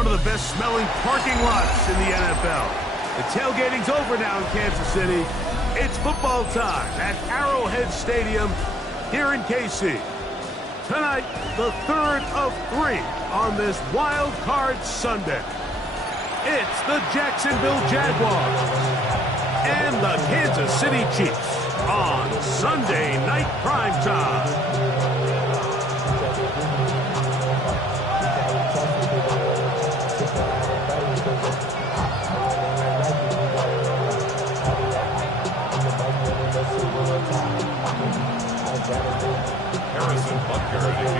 one of the best-smelling parking lots in the NFL. The tailgating's over now in Kansas City. It's football time at Arrowhead Stadium here in KC. Tonight, the third of 3 on this Wild Card Sunday. It's the Jacksonville Jaguars and the Kansas City Chiefs on Sunday Night Primetime.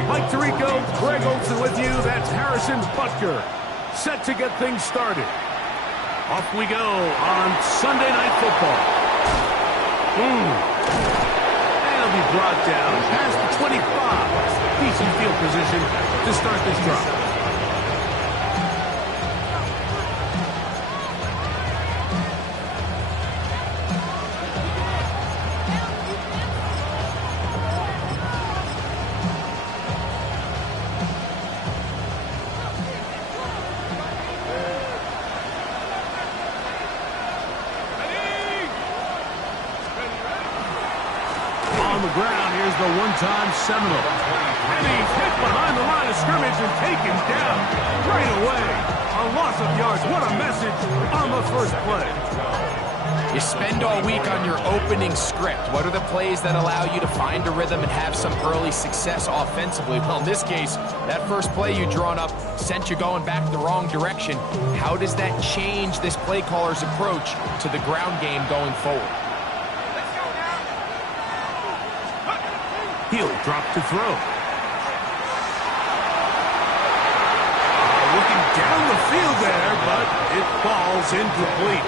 Mike Tirico, Greg Olsen with you. That's Harrison Butker, set to get things started. Off we go on Sunday Night Football. And it'll be brought down past the 25. Decent field position to start this drive. The one-time Seminole. And he's hit behind the line of scrimmage and taken down right away. A loss of yards. What a message on the first play. You spend all week on your opening script. What are the plays that allow you to find a rhythm and have some early success offensively? Well, in this case, that first play you drawn up sent you going back the wrong direction. How does that change this play caller's approach to the ground game going forward? He'll drop to throw. Looking down the field there, but it falls incomplete.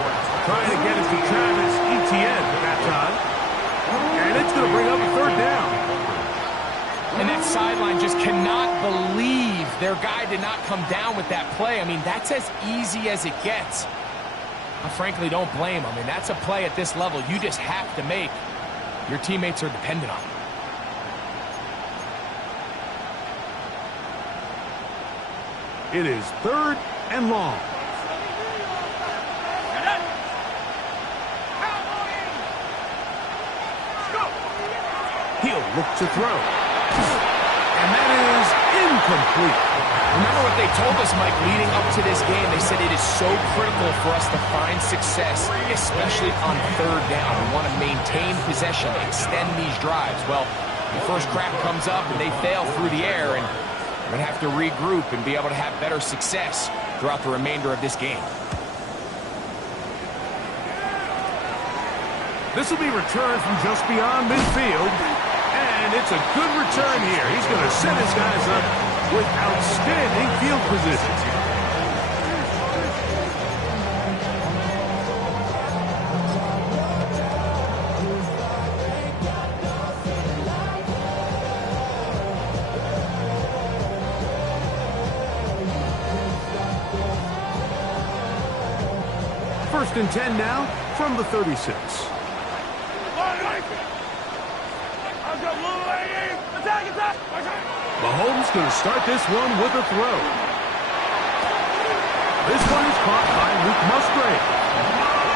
Trying to get it to Travis Etienne that time. And it's going to bring up a third down. And that sideline just cannot believe their guy did not come down with that play. I mean, that's as easy as it gets. I frankly don't blame him. I mean, that's a play at this level you just have to make. Your teammates are dependent on it. It is 3rd and long. He'll look to throw. And that is incomplete. Remember what they told us, Mike, leading up to this game? They said it is so critical for us to find success, especially on 3rd down. We want to maintain possession, extend these drives. Well, the first crack comes up and they fail through the air, and we're going to have to regroup and be able to have better success throughout the remainder of this game. This will be returned from just beyond midfield, and it's a good return here. He's going to set his guys up with outstanding field position. First and 10 now from the 36. Mahomes going to start this one with a throw. This one is caught by Luke Musgrave.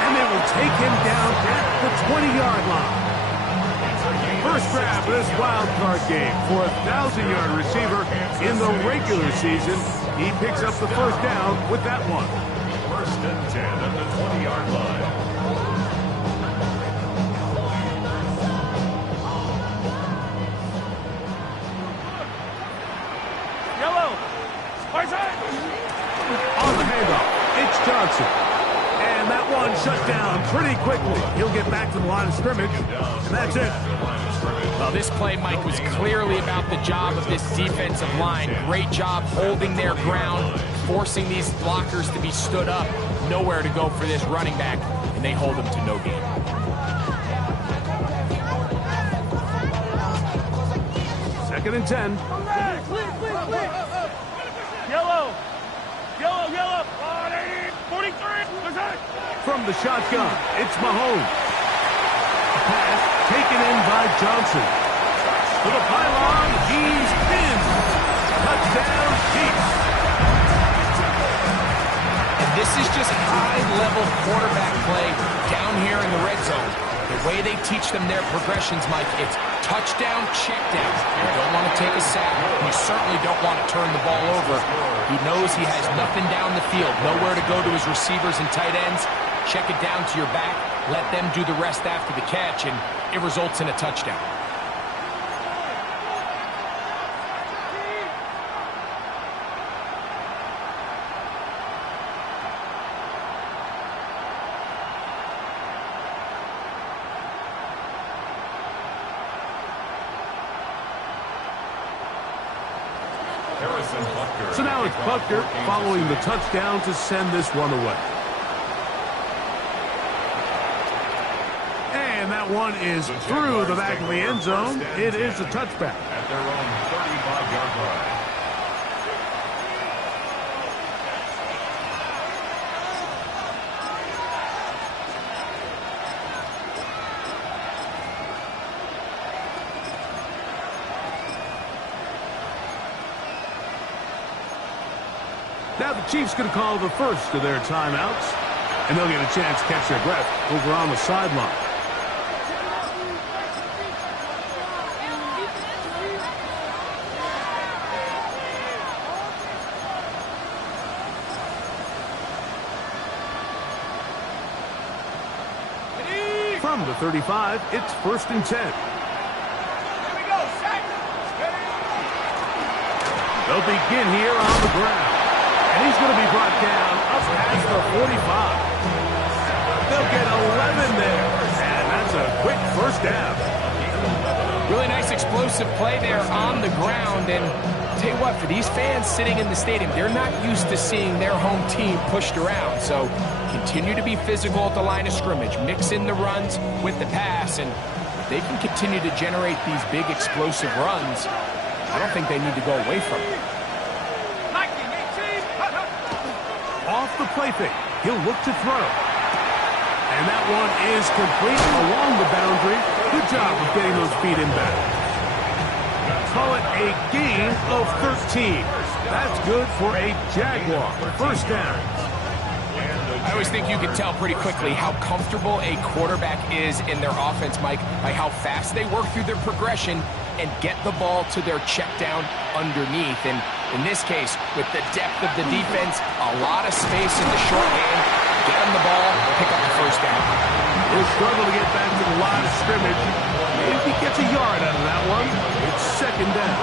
And they will take him down at the 20-yard line. First grab of this wild card game for a 1,000-yard receiver in the regular season. He picks up the first down with that one. First and 10 at the 20-yard line. On the handoff, it's Johnson. And that one shut down pretty quickly. He'll get back to the line of scrimmage, and that's it. Well, this play, Mike, was clearly about the job of this defensive line. Great job holding their ground, forcing these blockers to be stood up. Nowhere to go for this running back, and they hold him to no gain. Second and 10. Yellow. 43. From the shotgun, it's Mahomes. Pass taken in by Johnson. To the pylon, he's in. Touchdown, Chiefs. high-level quarterback play down here in the red zone. The way they teach them their progressions, Mike, it's touchdown, check down. You don't want to take a sack. You certainly don't want to turn the ball over. He knows he has nothing down the field, nowhere to go to his receivers and tight ends. Check it down to your back, let them do the rest after the catch, and it results in a touchdown. So now it's Butker following the touchdown to send this one away. And that one is through the back of the end zone. It is a touchback. At their own 35-yard line. Now the Chiefs going to call the first of their timeouts, and they'll get a chance to catch their breath over on the sideline. From the 35, it's 1st and 10. They'll begin here on the ground. And he's going to be brought down up past the 45. They'll get 11 there. And that's a quick first down. Really nice explosive play there on the ground. And tell you what, for these fans sitting in the stadium, they're not used to seeing their home team pushed around. So continue to be physical at the line of scrimmage. Mix in the runs with the pass. And if they can continue to generate these big explosive runs, I don't think they need to go away from it. Off the play fake, he'll look to throw. And that one is complete along the boundary. Good job of getting those feet in back. Call it a gain of 13. That's good for a Jaguar. First down. I always think you can tell pretty quickly how comfortable a quarterback is in their offense, Mike, by how fast they work through their progression and get the ball to their check down underneath. And in this case, with the depth of the defense, a lot of space in the short game, get him the ball, pick up the first down. He'll struggle to get back to the line of scrimmage. Maybe he gets a yard out of that one. It's 2nd down.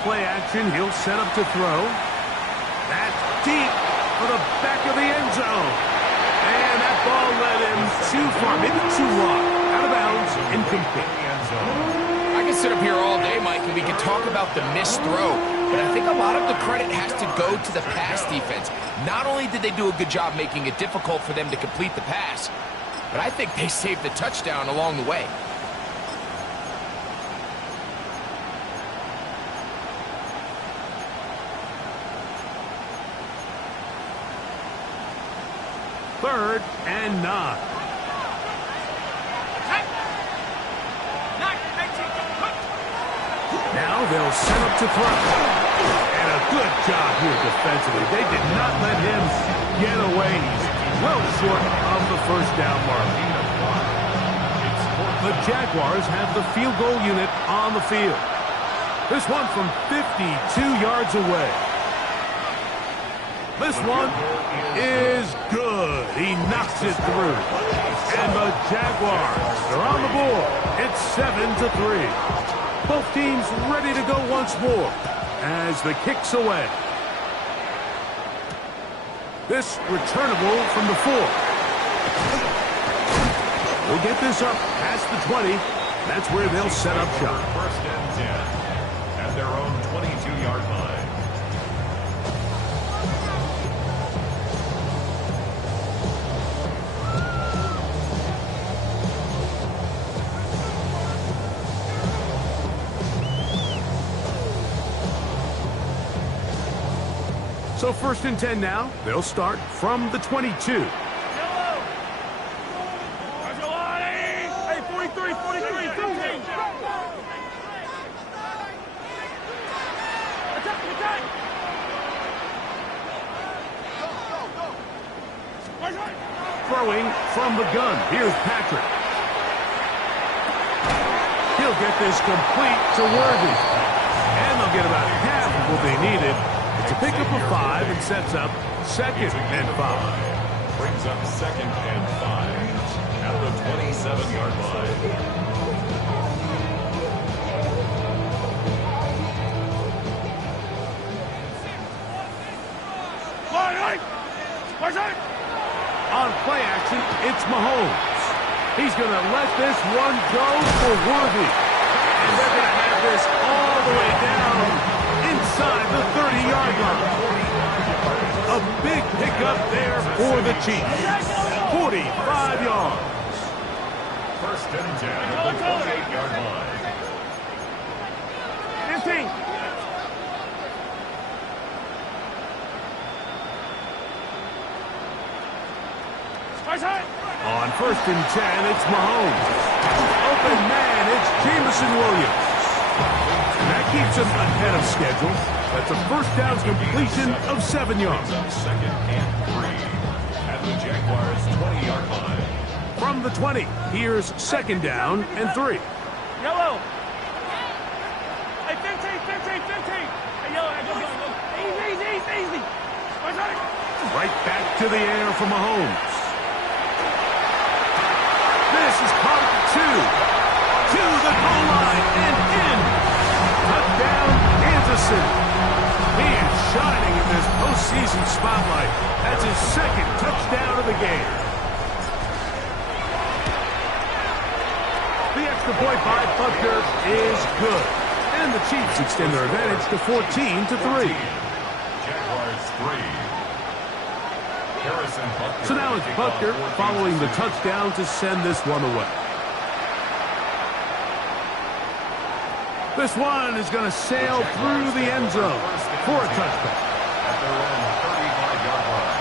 Play action, he'll set up to throw. That's deep for the back of the end zone. And that ball led him too far, maybe too wide. Out of bounds, incomplete. I can sit up here all day, Mike, and we can talk about the missed throw, but I think a lot of the credit has to go to the pass defense. Not only did they do a good job making it difficult for them to complete the pass, but I think they saved the touchdown along the way. Third and 9. Now they'll set up to throw. And a good job here defensively. They did not let him get away. He's well short of the first down mark. The Jaguars have the field goal unit on the field. This one from 52 yards away. This one is good. He knocks it through. And the Jaguars are on the board. It's 7-3. Both teams ready to go once more as the kick's away. This returnable from the 4. We'll get this up past the 20. That's where they'll set up shop. 1st and 10 at their own 22-yard line. So 1st and 10 now. They'll start from the 22. Hey, 43, 43, 15. Attack! Throwing from the gun. Here's Patrick. He'll get this complete to Worthy. And they'll get about half of what they needed. It's a pickup of 5 and sets up 2nd and 5. Brings up 2nd and 5 at the 27-yard line. On play action, it's Mahomes. He's going to let this one go for Worthy. And they're going to have this all the way down inside the 30-yard line. A big pickup there for the Chiefs. 45 yards. 1st and 10 at the 28-yard line. 15. On 1st and 10, it's Mahomes. Open man, it's Jameson Williams. That keeps him ahead of schedule. That's a 1st down completion of 7 yards. 2nd and 3 at the Jaguars' 20-yard line. From the 20, here's 2nd down and 3. Yellow. Hey, 15. Hey, yellow, go. Easy. Right back to the air for Mahomes. This is caught at 2. To the goal line and in. Touchdown, Kansas City. He is shining in this postseason spotlight. That's his 2nd touchdown of the game. The extra point by Butker is good. And the Chiefs extend their advantage to 14-3. Jaguars 3. So now it's Butker following the touchdown to send this one away. This one is going to sail through the end zone for a touchdown. At their own 35-yard line.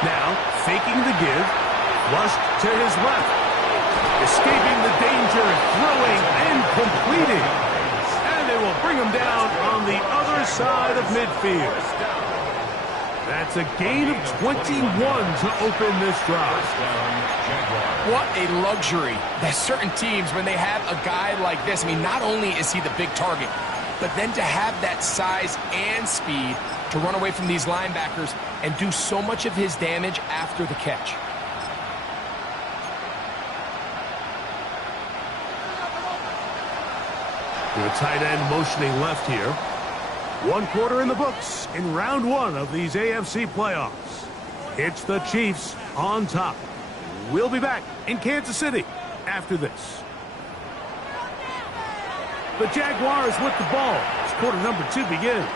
Now, faking the give, flushed to his left. Escaping the danger, throwing and completing. And they will bring him down on the other side of midfield. That's a gain of 21 to open this drive. What a luxury. There's certain teams, when they have a guy like this, I mean, not only is he the big target, but then to have that size and speed to run away from these linebackers and do so much of his damage after the catch. The tight end motioning left here. 1 quarter in the books in round 1 of these AFC playoffs. It's the Chiefs on top. We'll be back in Kansas City after this. The Jaguars with the ball as quarter number 2 begins.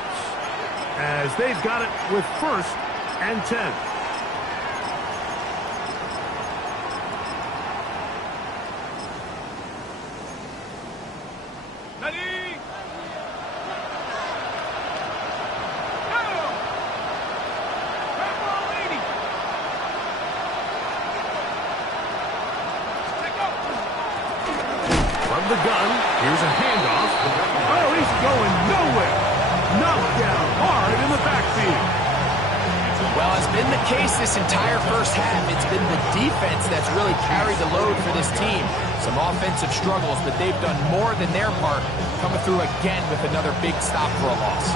As they've got it with 1st and 10. From the gun, here's a handoff. Oh, he's going nowhere. Knocked down hard in the backfield. Well, it's been the case this entire 1st half. It's been the defense that's really carried the load for this team. Some offensive struggles, but they've done more than their part, coming through again with another big stop for a loss.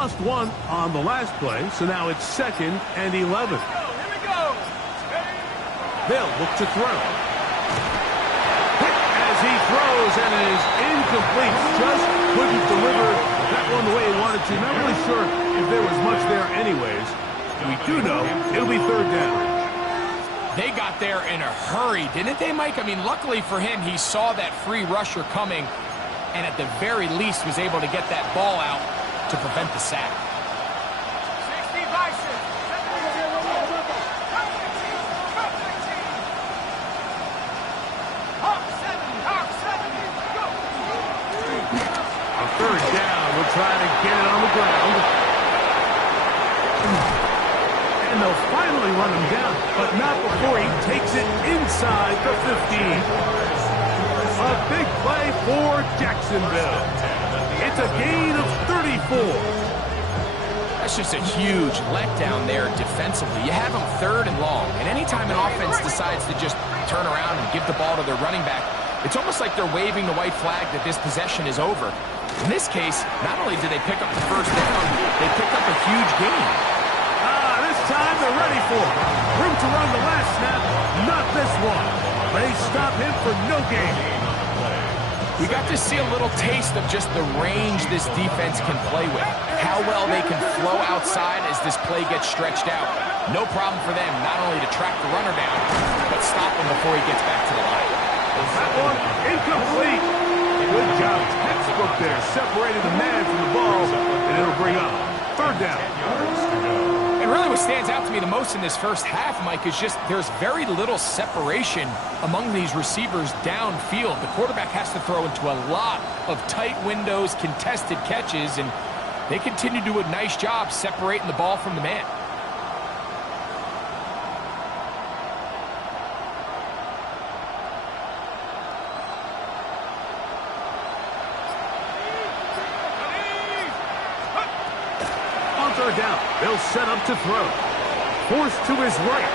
lost one on the last play, so now it's 2nd and 11. Here we go. They'll look to throw. Quick as he throws, and it is incomplete. Just couldn't deliver that one the way he wanted to. Not really sure if there was much there anyways. We do know it'll be 3rd down. They got there in a hurry, didn't they, Mike? I mean, luckily for him, he saw that free rusher coming, and at the very least was able to get that ball out to prevent the sack. 60 bison. A 3rd down. We'll try to get it on the ground. And they'll finally run him down, but not before he takes it inside the 15. A big play for Jacksonville. It's a gain of 34. That's just a huge letdown there defensively. You have them 3rd and long, and anytime an offense decides to just turn around and give the ball to their running back, it's almost like they're waving the white flag that this possession is over. In this case, not only did they pick up the 1st down, they picked up a huge gain. This time they're ready for it. Room to run the last snap, not this one. They stop him for no gain. We got to see a little taste of just the range this defense can play with. How well they can flow outside as this play gets stretched out. No problem for them not only to track the runner down, but stop him before he gets back to the line. That one incomplete. Good job. Textbook there, separating the man from the ball, and it'll bring up 3rd down. And really what stands out to me the most in this first half, Mike, is just there's very little separation among these receivers downfield. The quarterback has to throw into a lot of tight windows, contested catches, and they continue to do a nice job separating the ball from the man. On 3rd down, they'll set up to throw. Forced to his right.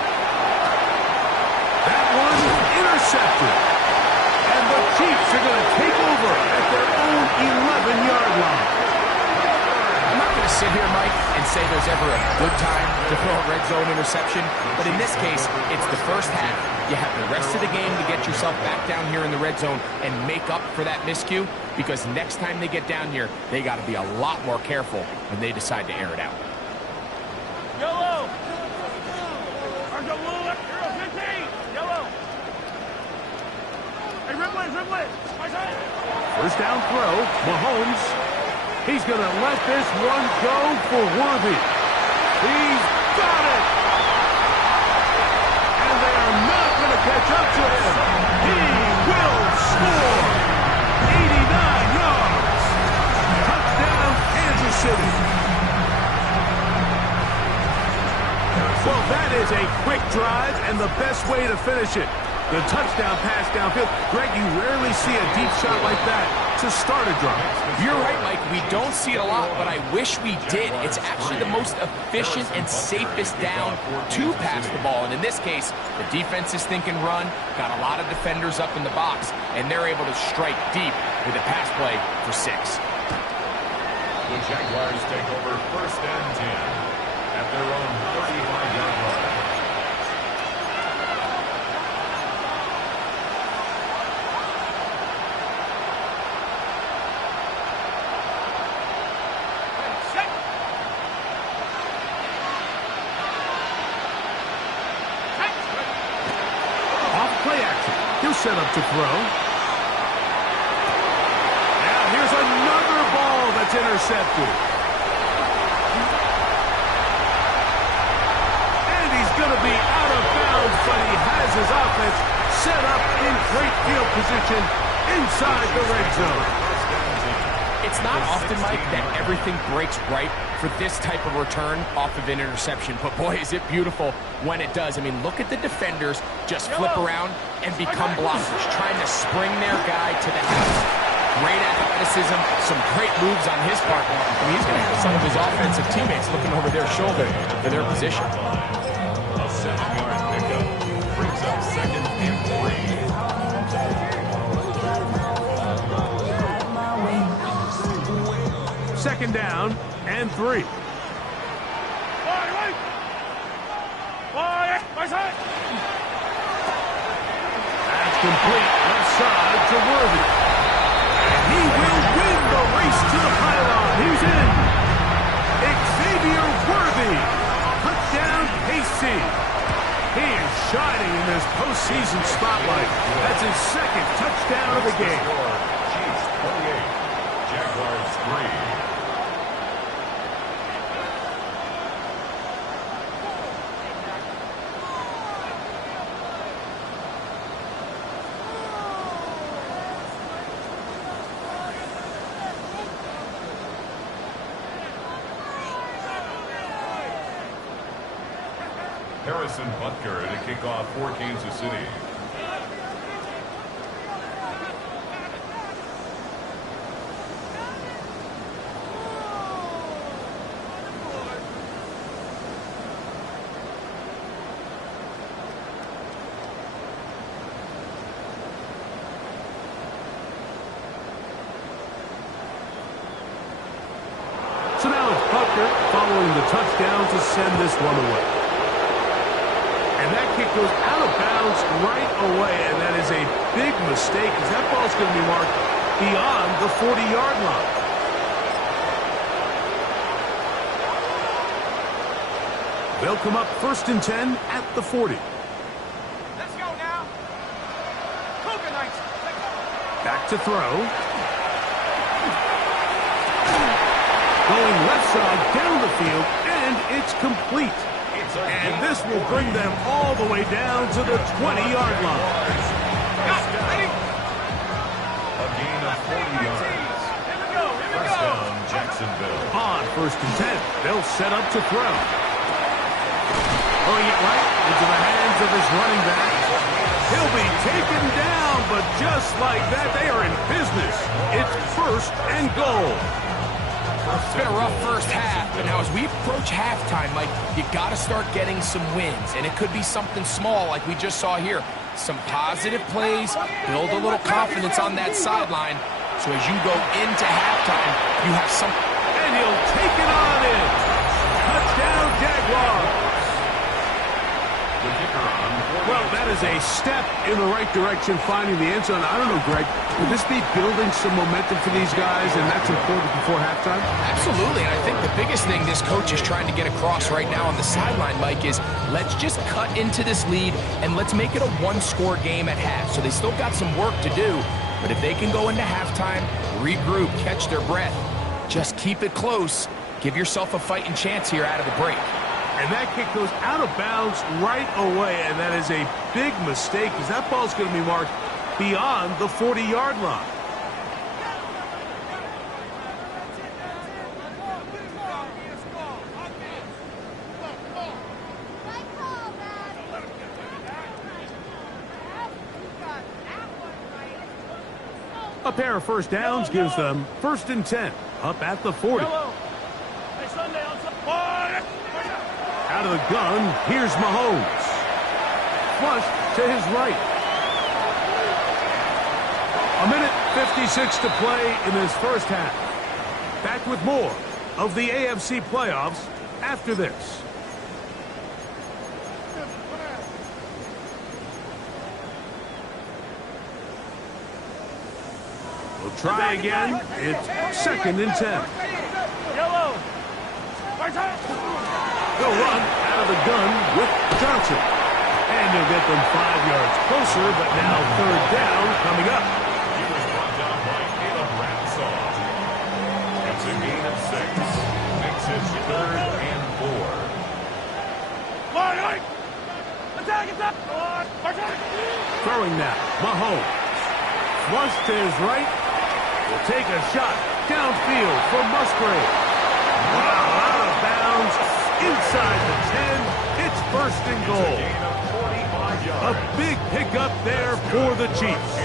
That one intercepted. And the Chiefs are going to take over at their own 11-yard line. I'm not going to sit here, Mike, and say there's ever a good time to throw a red zone interception, but in this case, it's the first half. You have the rest of the game to get yourself back down here in the red zone and make up for that miscue, because next time they get down here, they got to be a lot more careful when they decide to air it out. Yellow. Argo blue, hero 15. Yellow. Hey, Ripley. My side. 1st down throw, Mahomes. He's going to let this one go for Worthy. He's got it. And they are not going to catch up to him. He will score. 89 yards. Touchdown, Kansas City. Well, that is a quick drive and the best way to finish it. The touchdown pass downfield. Greg, you rarely see a deep shot like that to start a drive. You're right, Mike. We don't see it a lot, but I wish we did. It's actually the most efficient and safest down to pass the ball. And in this case, the defense is thinking run, got a lot of defenders up in the box, and they're able to strike deep with a pass play for 6. The Jaguars take over 1st and 10 at their own 35-yard line. Set up to throw. Now here's another ball that's intercepted. And he's going to be out of bounds, but he has his offense set up in great field position inside the red zone. It's not often, Mike, that everything breaks right for this type of return off of an interception. But boy, is it beautiful when it does. I mean, look at the defenders just flip around and become blockers, trying to spring their guy to the house. Great athleticism, some great moves on his part. I mean, he's going to have some of his offensive teammates looking over their shoulder for their position. A 7-yard pickup brings up 2nd and 3. 2nd down and 3. That's complete. Left side to Worthy. And he will win the race to the pylon. He's in. Xavier Worthy. Touchdown, KC. He is shining in this postseason spotlight. That's his second touchdown of the game. Chiefs 28, Jaguars 3. Harrison Butker to kick off for Kansas City. So now it's Butker following the touchdown to send this one away. And that kick goes out of bounds right away, and that is a big mistake because that ball's going to be marked beyond the 40-yard line. They'll come up 1st and 10 at the 40. Let's go now. Coconuts. Back to throw. Going left side down the field, and it's complete. And this will bring them all the way down to the 20-yard line. A gain of 40 yards. First down, Jacksonville. On 1st and 10, they'll set up to throw. Throwing it right into the hands of his running back. He'll be taken down, but just like that, they are in business. It's 1st and goal. It's been a rough first half, but now as we approach halftime, Mike, you got to start getting some wins, and it could be something small like we just saw here. Some positive plays, build a little confidence on that sideline, so as you go into halftime, you have some... And he'll take it on in. Touchdown, Jaguars. The kicker on Well, that is a step in the right direction, finding the end zone. I don't know, Greg, would this be building some momentum for these guys, and that's important before halftime? Absolutely, and I think the biggest thing this coach is trying to get across right now on the sideline, Mike, is let's just cut into this lead, and let's make it a one-score game at half. So they still got some work to do, but if they can go into halftime, regroup, catch their breath, just keep it close, give yourself a fighting chance here out of the break. And that kick goes out of bounds right away, and that is a big mistake because that ball's going to be marked beyond the 40-yard line. A pair of first downs gives them 1st and 10 up at the 40. Out of the gun, here's Mahomes. Flush to his right. 1:56 to play in this first half. Back with more of the AFC playoffs after this. We'll try again. It's 2nd and 10. Yellow. They'll run out of the gun with Johnson. And he'll get them 5 yards closer, but now 3rd down coming up. He was brought down by Caleb Ransall. It's a gain of 6. Makes it 3rd and 4. Throwing now, Mahomes. Flush to his right. Will take a shot downfield for Musgrave. Wow, out of bounds. Inside the 10, it's 1st and goal. A big pickup there for the Chiefs.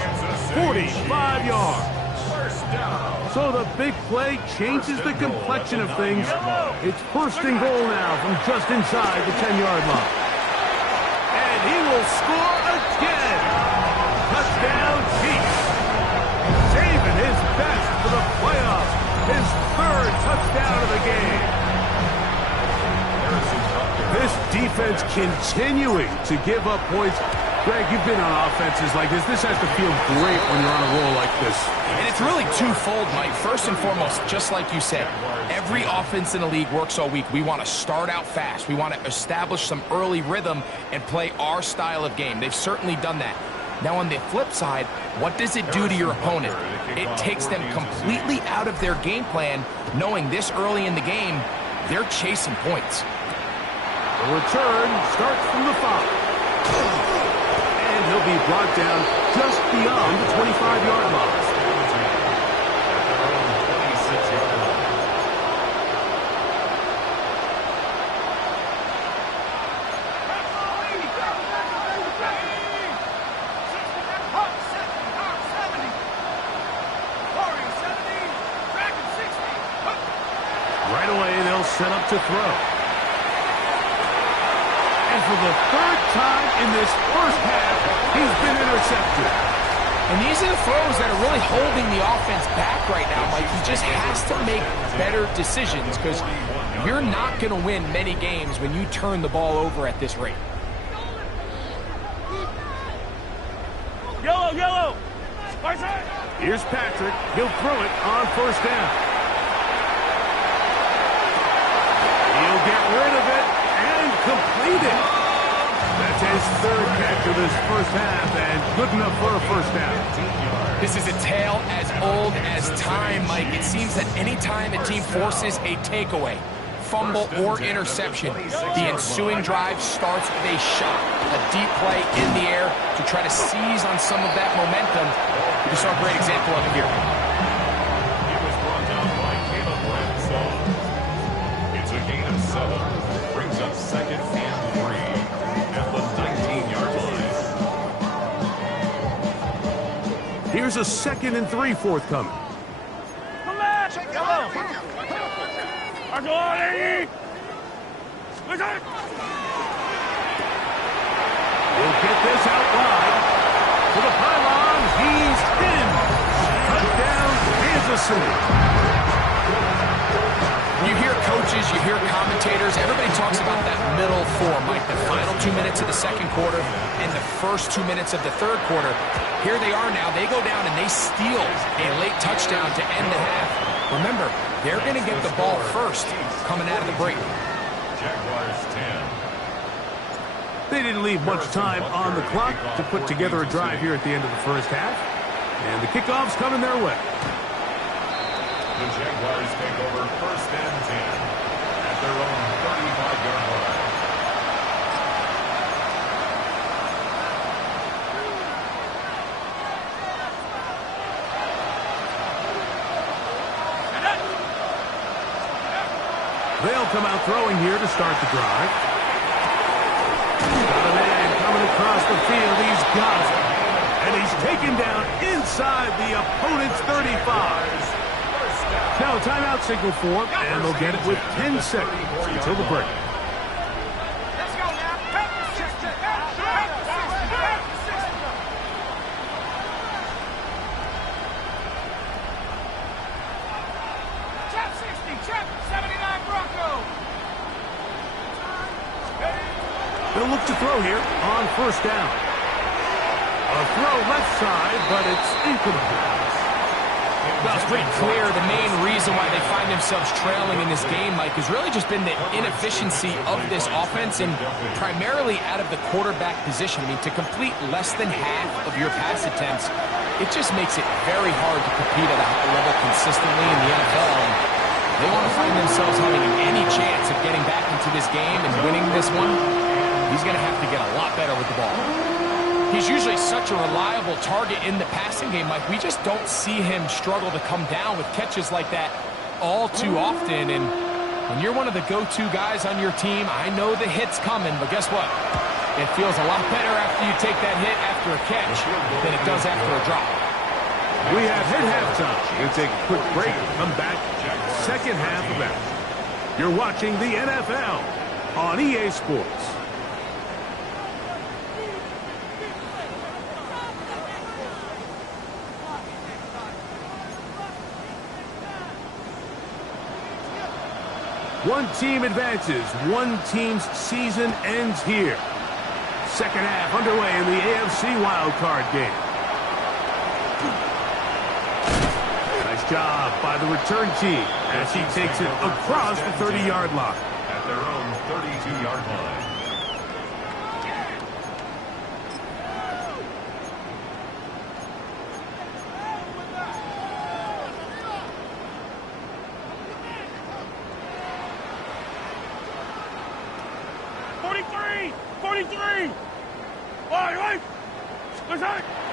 45 yards. So the big play changes the complexion of things. It's 1st and goal now from just inside the 10-yard line. And he will score again. Touchdown, Chiefs. Saving his best for the playoffs. His 3rd touchdown of the game. This defense continuing to give up points. Greg, you've been on offenses like this. This has to feel great when you're on a roll like this. And it's really twofold, Mike. First and foremost, just like you said, every offense in the league works all week. We want to start out fast. We want to establish some early rhythm and play our style of game. They've certainly done that. Now, on the flip side, what does it do to your opponent? It takes them completely out of their game plan, knowing this early in the game, they're chasing points. The return starts from the 5. And he'll be brought down just beyond the 25-yard line. Right away, they'll set up to throw. And for the third time in this first half, he's been intercepted. And these are the throws that are really holding the offense back right now, Mike. He just has to make better decisions because you're not going to win many games when you turn the ball over at this rate. Yellow, yellow. Here's Patrick. He'll throw it on first down. He'll get rid of it and complete it. That's his third catch of this first half and good enough for a first down. This is a tale as old as time, Mike. It seems that any time a team forces a takeaway, fumble, or interception, the ensuing drive starts with a shot, a deep play in the air to try to seize on some of that momentum. We saw a great example of it here. He was brought down by Caleb Bradshaw. It's a gain of 7. Brings up 2nd and 3 at the 19-yard line. Here's a 2nd and 3 forthcoming. Come back. Yellow. He'll get this out wide. To the pylon, he's in. Touchdown, Kansas City. You hear coaches, you hear commentators, everybody talks about that middle four, Mike, the final 2 minutes of the second quarter and the first 2 minutes of the third quarter. Here they are now. They go down and they steal a late touchdown to end the half. Remember, they're going to get the ball first coming out of the break. Jaguars 10. They didn't leave much time on the clock to put together a drive here at the end of the first half. And the kickoff's coming their way. The Jaguars take over 1st and 10 at their own 35-yard line. They'll come out throwing here to start the drive. Got a man coming across the field. He's got it. And he's taken down inside the opponent's 35. Now a timeout signal for, and they'll get it with 10 seconds until the break. Let's go now. Chap 60, chap 79 Bronco. They'll look to throw here on first down. A throw left side, but it's incomplete. Well, it's pretty clear the main reason why they find themselves trailing in this game, Mike, has really just been the inefficiency of this offense and primarily out of the quarterback position. I mean, to complete less than half of your pass attempts, it just makes it very hard to compete at a high level consistently in the NFL. And they want to find themselves having any chance of getting back into this game and winning this one. He's going to have to get a lot better with the ball. He's usually such a reliable target in the passing game, Mike. We just don't see him struggle to come down with catches like that all too often. And when you're one of the go-to guys on your team, I know the hit's coming, but guess what? It feels a lot better after you take that hit after a catch than it does after a drop. We have hit halftime. We'll take a quick break and come back. Second half of action. You're watching the NFL on EA Sports. One team advances. One team's season ends here. Second half underway in the AFC wildcard game. Nice job by the return team as he takes it across the 30-yard line. At their own 32-yard line.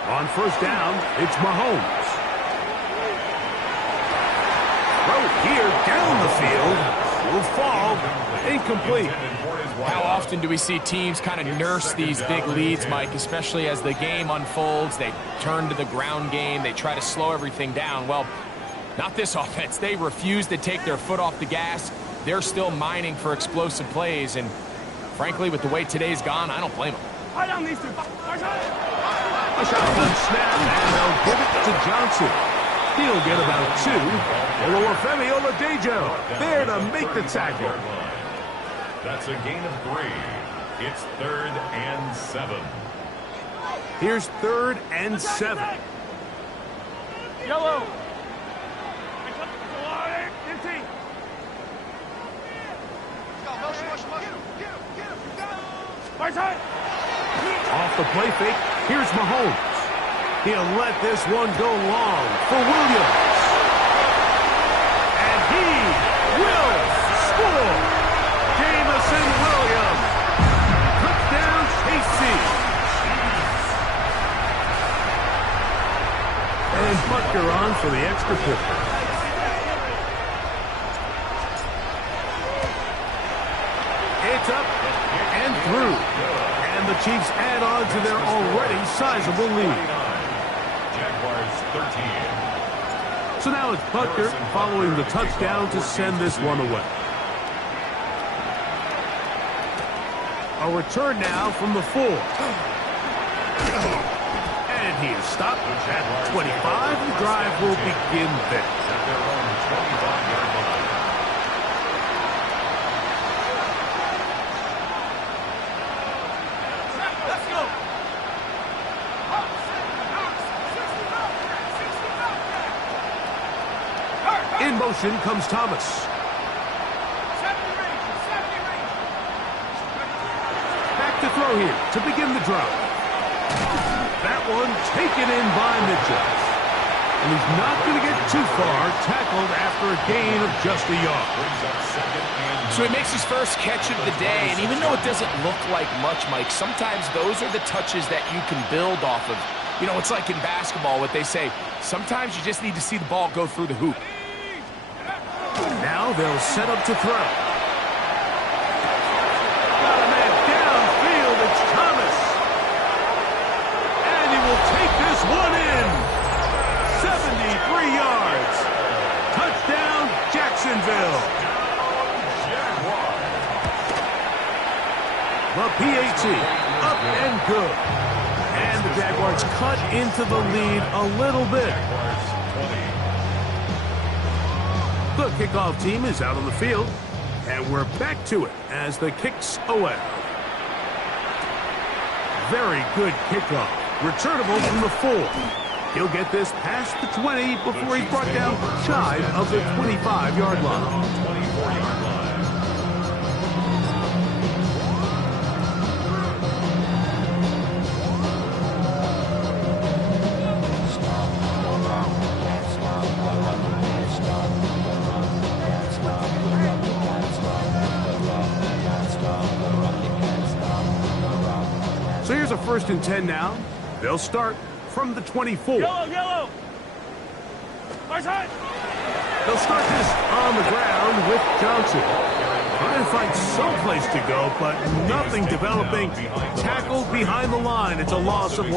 On first down, it's Mahomes. Throw here down the field. Will fall. Incomplete. How often do we see teams kind of nurse these big leads, Mike, especially as the game unfolds? They turn to the ground game. They try to slow everything down. Well, not this offense. They refuse to take their foot off the gas. They're still mining for explosive plays. And frankly, with the way today's gone, I don't blame them. A shotgun snap, and they'll give it to Johnson. He'll get about 2. Oluwafemi Oladejo there to make the tackle. That's a gain of 3. It's 3rd and 7. Here's 3rd and 7. Yellow. Off the play fake, here's Mahomes. He'll let this one go long for Williams. And he will score. Jameson Williams. Touchdown, KC. And Butker on for the extra point. It's up and through. And the Chiefs add on to their already sizable lead. Jaguars 13. So now it's Butker following the touchdown to send this one away. A return now from the 4. And he is stopped at 25. The drive will begin there. At their own 25-yard line. In motion comes Thomas. Back to throw here to begin the drive. That one taken in by Mitchell. And he's not going to get too far, tackled after a gain of just a yard. So he makes his first catch of the day, and even though it doesn't look like much, Mike, sometimes those are the touches that you can build off of. You know, it's like in basketball, what they say, sometimes you just need to see the ball go through the hoop. Now they'll set up to throw. Got a man downfield, it's Thomas. And he will take this one in. 73 yards. Touchdown, Jacksonville. The PAT, up and good. And the Jaguars cut into the lead a little bit. The kickoff team is out on the field, and we're back to it as the kick's away. Very good kickoff. Returnable from the 4. He'll get this past the 20 before he's brought down shy of the 25-yard line. 24-yard line. So here's a 1st and 10 now. They'll start from the 24. Yellow. They'll start this on the ground with Johnson. Trying to find someplace to go, but nothing developing. Tackled behind the line. It's a loss of 1.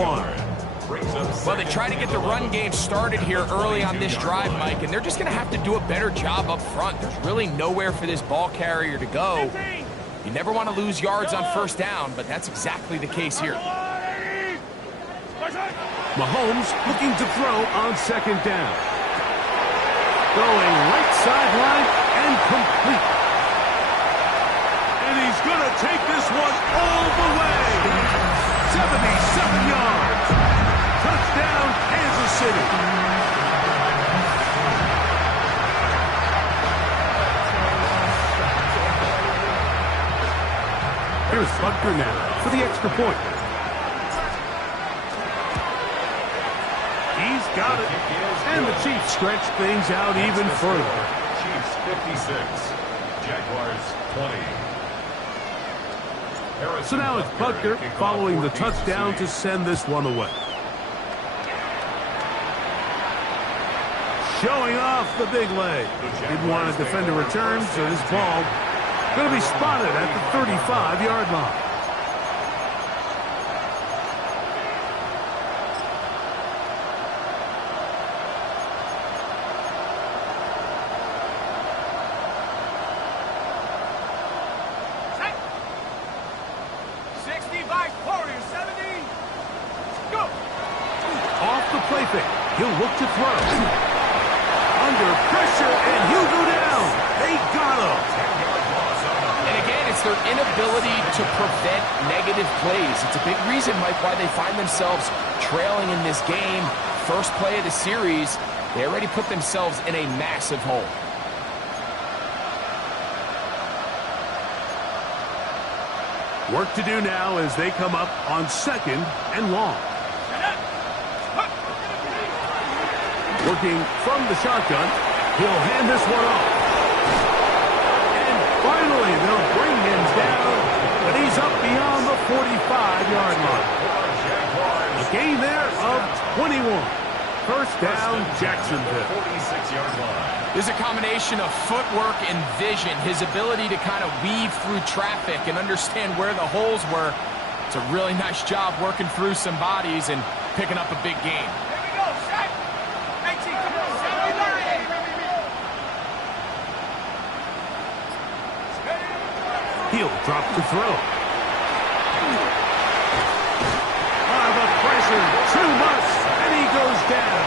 Well, they try to get the run game started here early on this drive, Mike, and they're just going to have to do a better job up front. There's really nowhere for this ball carrier to go. You never want to lose yards on first down, but that's exactly the case here. Mahomes looking to throw on 2nd down. Going right sideline and complete. going to take this one all the way. 77 yards. Touchdown, Kansas City. Here's Butker now for the extra point. He's got it. And the Chiefs stretch things out even further. Chiefs 56, Jaguars 20. So now it's Butker following the touchdown to send this one away. Showing off the big leg. Didn't want to defend a return, so this ball going to be spotted at the 35-yard line. He'll look to throw. Under pressure, and he'll go down. They got him. And again, it's their inability to prevent negative plays. It's a big reason, Mike, why they find themselves trailing in this game. First play of the series, they already put themselves in a massive hole. Work to do now as they come up on 2nd and long. Working from the shotgun, he'll hand this one off. And finally, they'll bring him down, but he's up beyond the 45-yard line. A gain there of 21. First down, Jacksonville. 46-yard line. There's a combination of footwork and vision, his ability to kind of weave through traffic and understand where the holes were. It's a really nice job working through some bodies and picking up a big gain. He'll drop to throw. The pressure, too much, and he goes down.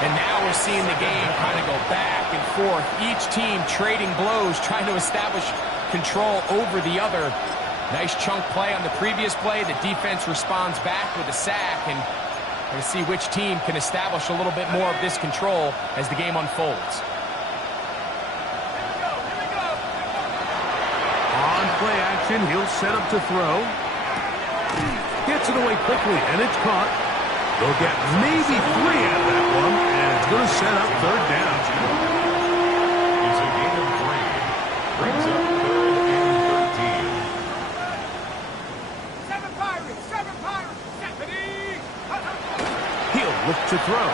And now we're seeing the game kind of go back and forth. Each team trading blows, trying to establish control over the other. Nice chunk play on the previous play. The defense responds back with a sack, and we're going to see which team can establish a little bit more of this control as the game unfolds. Play action, he'll set up to throw. Gets it away quickly, and it's caught. They'll get maybe 3 out of that one, and it's going to set up 3rd down. It's a gain of 3. Brings up 3rd and 13. 7 Pirates! 7 Pirates! Stephanie! He'll look to throw.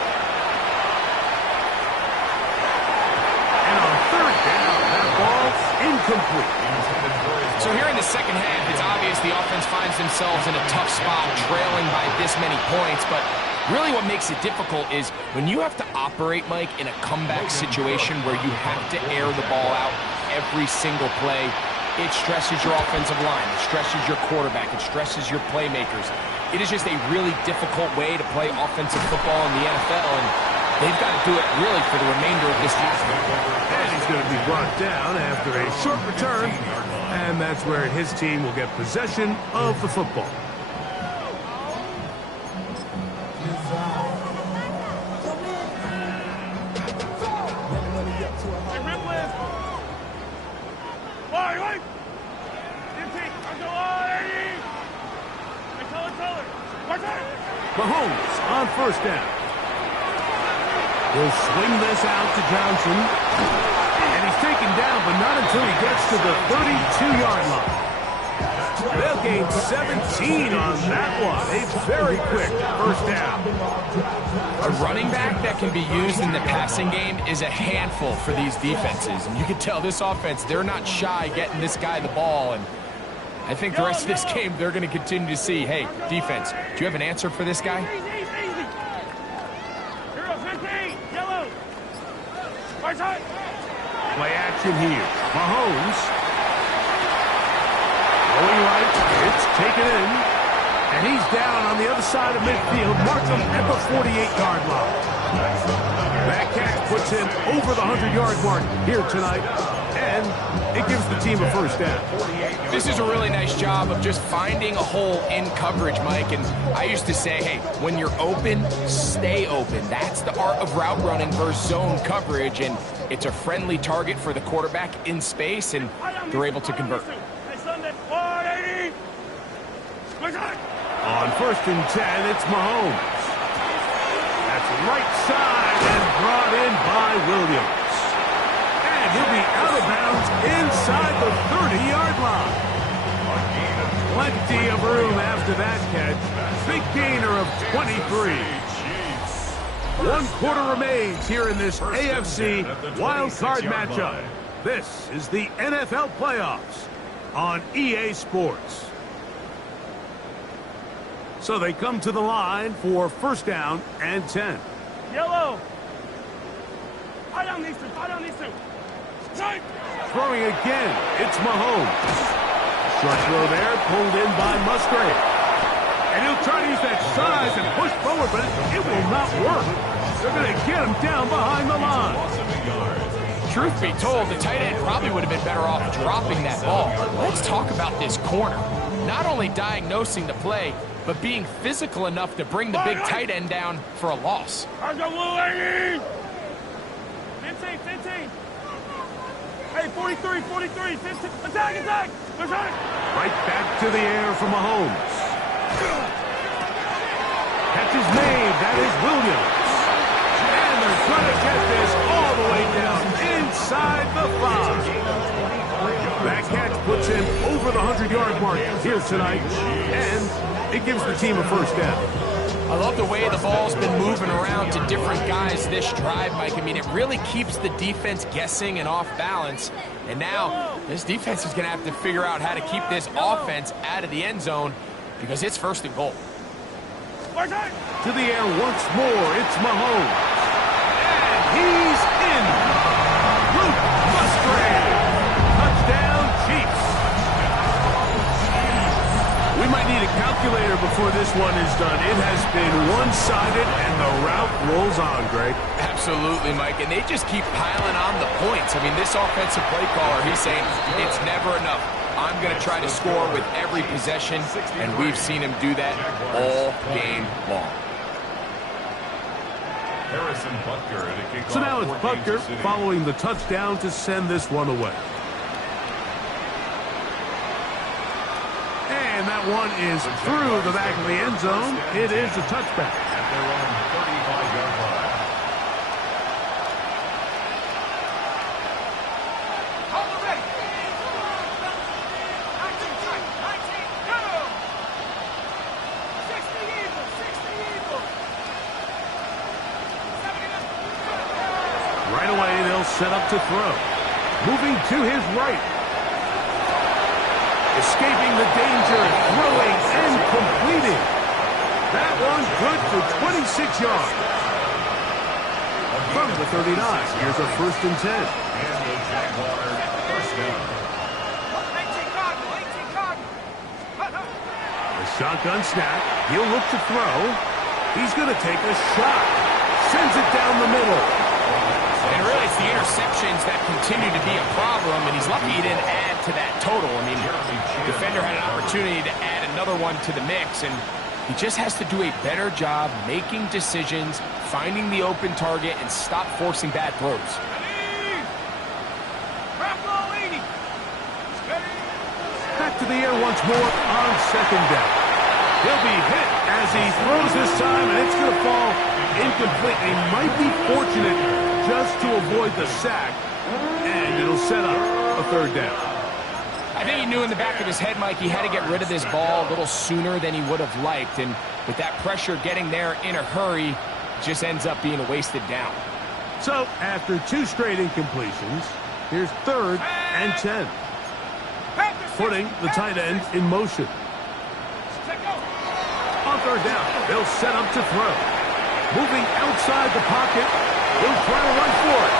And on 3rd down, that ball's incomplete. So here in the second half, it's obvious the offense finds themselves in a tough spot, trailing by this many points. But really what makes it difficult is when you have to operate, Mike, in a comeback situation where you have to air the ball out every single play, it stresses your offensive line, it stresses your quarterback, it stresses your playmakers. It is just a really difficult way to play offensive football in the NFL, and they've got to do it really for the remainder of this season. And he's going to be brought down after a short return. And that's where his team will get possession of the football. Mahomes on 1st down. He'll swing this out to Johnson. And he's taken down, but not until he gets to the 32-yard line. They'll gain 17 on that one. A very quick 1st down. A running back that can be used in the passing game is a handful for these defenses. And you can tell this offense, they're not shy getting this guy the ball. And I think the rest of this game, they're going to continue to see, hey, defense, do you have an answer for this guy? Play action here. Mahomes. Going right. It's taken in. And he's down on the other side of midfield. Marks him at the 48-yard line. That catch puts him over the 100-yard mark here tonight. and it gives the team a first down. This is a really nice job of just finding a hole in coverage, Mike. And I used to say, hey, when you're open, stay open. That's the art of route running versus zone coverage. And it's a friendly target for the quarterback in space, and they're able to convert. On 1st and 10, it's Mahomes. That's right side and brought in by Williams. And he'll be out of bounds inside the 30-yard line. Plenty of room after that catch. Big gainer of 23. 1 quarter remains here in this AFC wild card matchup. This is the NFL playoffs on EA Sports. So they come to the line for 1st down and 10. Yellow. Tie down these two. Strike. Throwing again, it's Mahomes. Short throw there, pulled in by Musgrave. And he'll try to use that size and push forward, but it will not work. They're going to get him down behind the line. Truth be told, the tight end probably would have been better off dropping that ball. Let's talk about this corner. Not only diagnosing the play, but being physical enough to bring the big tight end down for a loss. 15. Hey, 43, 15. Attack. Right back to the air for Mahomes. Catch is made. That is Williams. And they're trying to get this all the way down inside the 5. That catch puts him over the 100-yard mark here tonight. And it gives the team a first down. I love the way the ball's been moving around to different guys this drive, Mike. I mean, it really keeps the defense guessing and off balance. And now this defense is going to have to figure out how to keep this offense out of the end zone because it's 1st and goal. To the air once more, it's Mahomes. And he's in. Luke Musgrave. Touchdown, Chiefs. We might need a calculator before this one is done. It has been one-sided, and the route rolls on, Greg. Absolutely, Mike, and they just keep piling on the points. I mean, this offensive play caller, he's saying it's never enough. I'm going to try to score with every possession, and we've seen him do that all game long. Harrison Butker to kick So now off it's for Butker Kansas City. following the touchdown to send this one away. And that one is through the back of the end zone. It is a touchback. At their own 35-yard line. Hold the ready. 19, go. 60 Eagles. 70. Right away, they'll set up to throw. Moving to his right. Escaping the danger, throwing and completing. That one good for 26 yards. From the 39, here's a 1st and 10. And the Jaguars first down. 18 Cardinal. A shotgun snap. He'll look to throw. He's going to take a shot. Sends it down the middle. And really, it's the interceptions that continue to be a problem, and he's lucky he didn't add to that total. I mean, the defender had an opportunity to add another one to the mix, and he just has to do a better job making decisions, finding the open target, and stop forcing bad throws. Back to the air once more on 2nd down. He'll be hit as he throws this time, and it's going to fall incomplete. He might be fortunate just to avoid the sack, and it'll set up a 3rd down. I think he knew in the back of his head, Mike, he had to get rid of this ball a little sooner than he would have liked, and with that pressure getting there in a hurry, it just ends up being a wasted down. So, after 2 straight incompletions, here's 3rd and 10. Putting the tight end in motion. On 3rd down, they'll set up to throw. Moving outside the pocket, he'll try to run for it.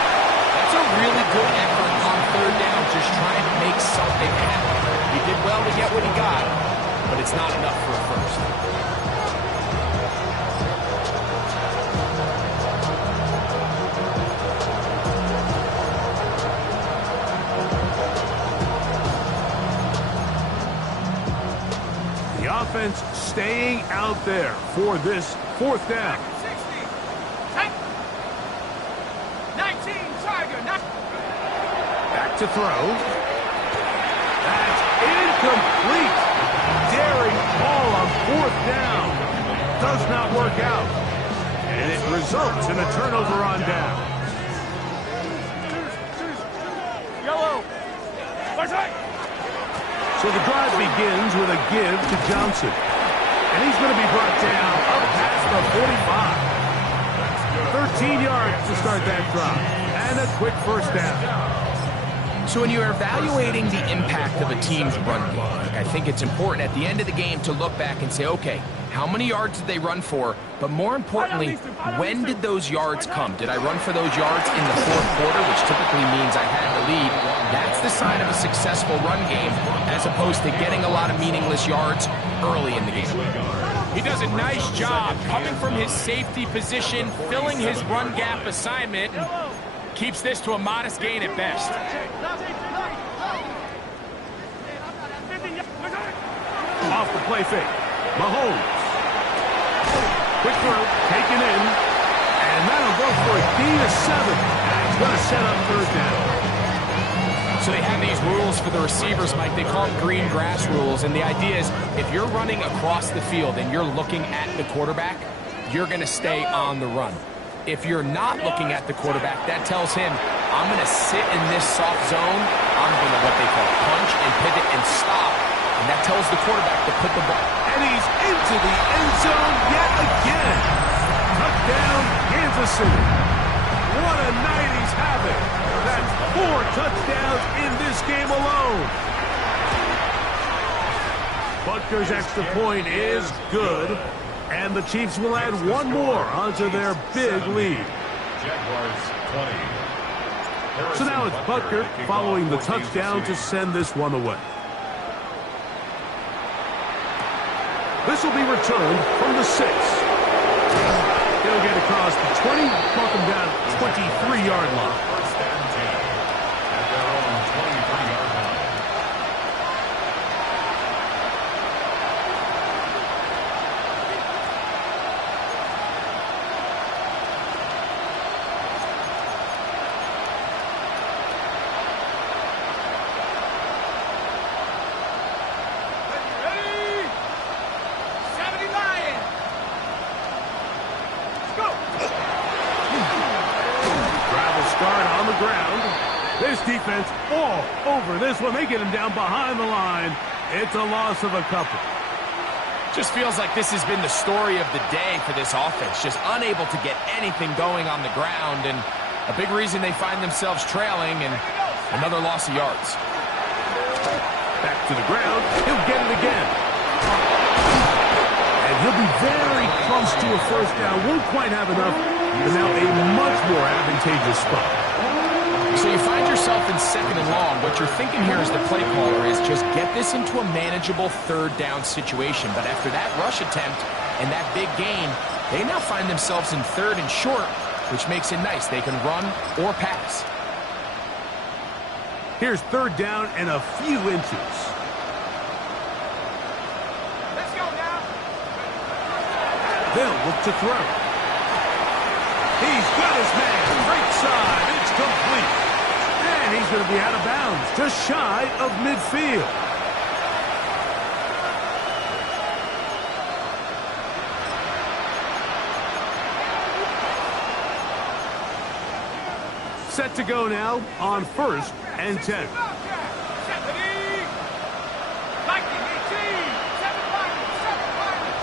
That's a really good effort on 3rd down, just trying to make something happen. He did well to get what he got, but it's not enough for a first. staying out there for this fourth down. 60. Take. 19, Tiger. Back to throw. That's incomplete. Daring ball on fourth down. Does not work out. And it results in a turnover on down. Yellow. So the drive begins with a give to Johnson. And he's going to be brought down up past the 45. 13 yards to start that drive. And a quick first down. So when you're evaluating the impact of a team's run game, I think it's important at the end of the game to look back and say, okay, how many yards did they run for? But more importantly, when did those yards come? Did I run for those yards in the fourth quarter, which typically means I had the lead? That's the sign of a successful run game, as opposed to getting a lot of meaningless yards early in the game. He does a nice job coming from his safety position, filling his run gap assignment, and keeps this to a modest gain at best. Off the play fake. Mahomes. Quick throw, taken in. And that'll go for a gain of 7. And it's going to set up third down. So they have these rules for the receivers, Mike. They call them green grass rules. And the idea is if you're running across the field and you're looking at the quarterback, you're going to stay on the run. If you're not looking at the quarterback, that tells him, I'm going to sit in this soft zone. I'm going to what they call punch and pivot and stop. And that tells the quarterback to put the ball. And he's into the end zone yet again. Touchdown, Kansas City. What a night he's having. That's 4 touchdowns in this game alone. Butker's extra point is good. And the Chiefs will add one more onto their big lead. Jaguars 20. So now it's Butker following the touchdown to send this one away. This will be returned from the 6. He'll get across the 20, mark him down 23-yard line. First and 10 at their own 23-yard line. Ready? 70 Lions. Let's go. Travel start on the ground. This defense all over this one. They get him down behind the line. It's a loss of a couple. Just feels like this has been the story of the day for this offense. Just unable to get anything going on the ground. And a big reason they find themselves trailing and another loss of yards. Back to the ground. He'll get it again. And he'll be very close to a first down. Won't quite have enough, but now a much more advantageous spot. So you find yourself in second and long. What you're thinking here as the play caller is just get this into a manageable third down situation. But after that rush attempt and that big gain, they now find themselves in third and short, which makes it nice. They can run or pass. Here's third down and a few inches. Let's go now. They'll look to throw. He's got his man. Right side. It's complete. And he's going to be out of bounds, just shy of midfield. Set to go now on 1st and 10. 70. Viking 18. 7 Lions. 7 Lions.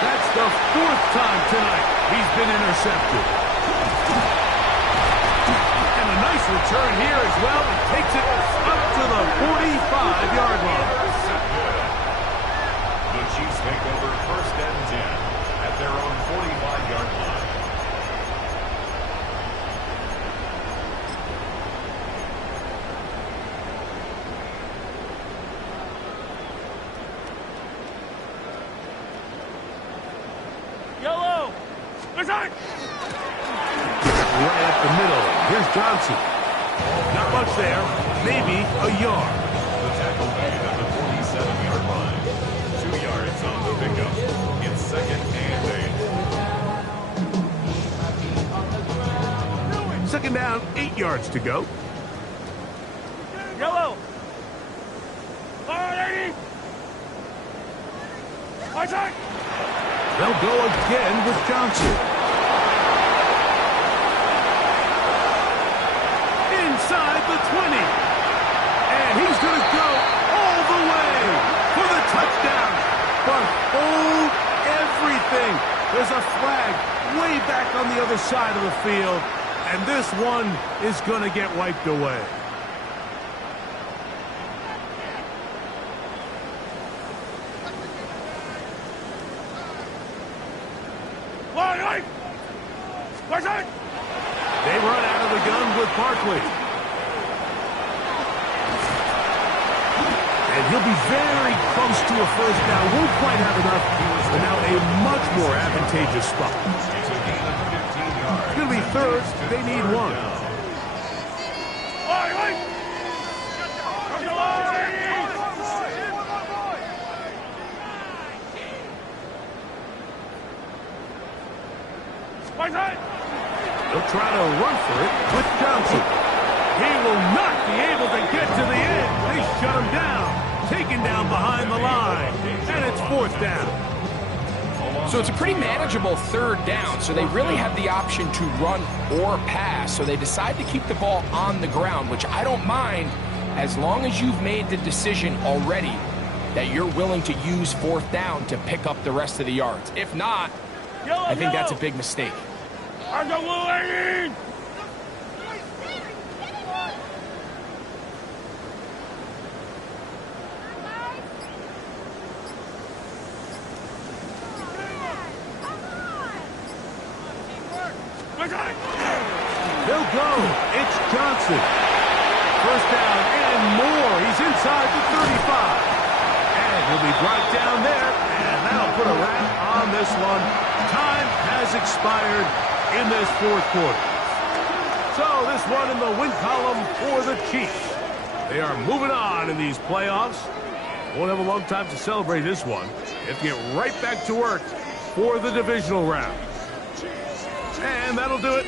That's the 4th time tonight he's been intercepted. And a nice return here as well. It takes it up to the 45-yard line. The Chiefs take over 1st and 10 at their own 45-yard line. Yellow. Let's go. Right up the middle. Here's Johnson. Not much there. Maybe a yard. The yards to go. Yellow. They'll go again with Johnson. Inside the 20. And he's going to go all the way for the touchdown. But hold everything. There's a flag way back on the other side of the field. And this one is going to get wiped away. They run out of the gun with Barkley. And he'll be very close to a first down. Won't quite have enough, but now a much more advantageous spot. It's a gain of 15 yards. It's going to be third. They need one. They'll try to run for it with Johnson. He will not be able to get to the end. They shut him down. Taken down behind the line. And it's fourth down. So it's a pretty manageable third down, so they really have the option to run or pass. So they decide to keep the ball on the ground, which I don't mind as long as you've made the decision already that you're willing to use fourth down to pick up the rest of the yards. If not, I think that's a big mistake. They'll go. It's Johnson. First down and more. He's inside the 35. And he'll be brought down there. And that'll put a wrap on this one. Time has expired in this fourth quarter. So this one in the win column for the Chiefs. They are moving on in these playoffs. Won't have a long time to celebrate this one. They have to get right back to work for the divisional round. And that'll do it